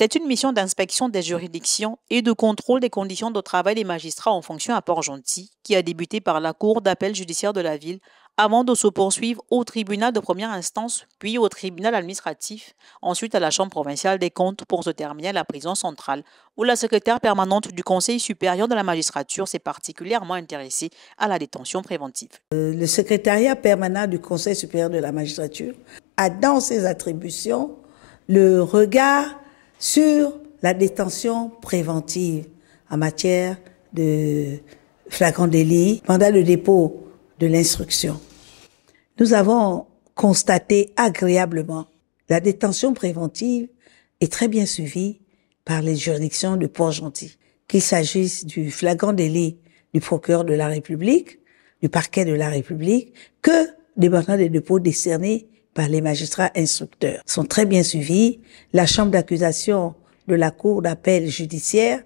C'est une mission d'inspection des juridictions et de contrôle des conditions de travail des magistrats en fonction à Port-Gentil, qui a débuté par la Cour d'appel judiciaire de la ville, avant de se poursuivre au tribunal de première instance, puis au tribunal administratif, ensuite à la Chambre provinciale des comptes pour se terminer à la prison centrale, où la secrétaire permanente du Conseil supérieur de la magistrature s'est particulièrement intéressée à la détention préventive. Le secrétariat permanent du Conseil supérieur de la magistrature a dans ses attributions le regard sur la détention préventive en matière de flagrant délit pendant le dépôt de l'instruction. Nous avons constaté agréablement la détention préventive est très bien suivie par les juridictions de Port-Gentil, qu'il s'agisse du flagrant délit du procureur de la République, du parquet de la République, que des mandats de dépôt décernés par les magistrats instructeurs. Sont très bien suivis. La chambre d'accusation de la Cour d'appel judiciaire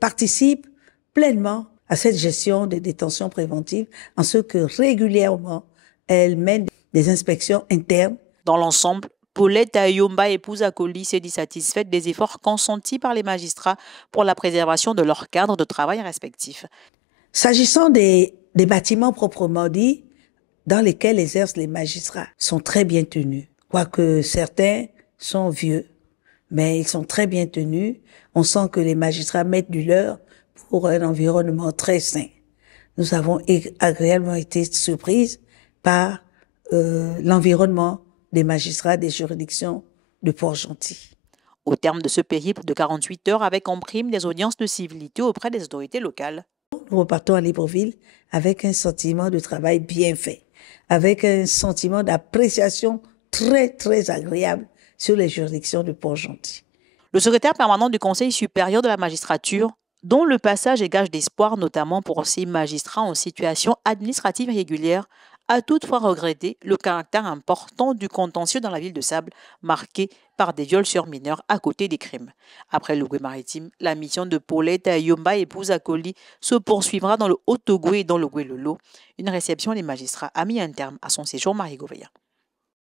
participe pleinement à cette gestion des détentions préventives en ce que régulièrement, elle mène des inspections internes. Dans l'ensemble, Paulette Ayomba, épouse Akoli, s'est dit satisfaite des efforts consentis par les magistrats pour la préservation de leur cadre de travail respectif. S'agissant des bâtiments proprement dits, dans lesquels exercent les magistrats, sont très bien tenus. Quoique certains sont vieux, mais ils sont très bien tenus. On sent que les magistrats mettent du leur pour un environnement très sain. Nous avons agréablement été surprises par l'environnement des magistrats des juridictions de Port-Gentil. Au terme de ce périple de 48 heures avec en prime des audiences de civilité auprès des autorités locales, nous repartons à Libreville avec un sentiment de travail bien fait, avec un sentiment d'appréciation très, très agréable sur les juridictions de Port-Gentil. Le secrétaire permanent du Conseil supérieur de la magistrature, dont le passage est gage d'espoir notamment pour ces magistrats en situation administrative irrégulière, a toutefois regretté le caractère important du contentieux dans la ville de Sable, marqué par des viols sur mineurs à côté des crimes. Après l'Ogooué maritime, la mission de Paulette Ayomba, épouse Akoli, se poursuivra dans le Haut-Ogooué et dans l'Ogooué-Lolo. Une réception des magistrats a mis un terme à son séjour Marigoveya.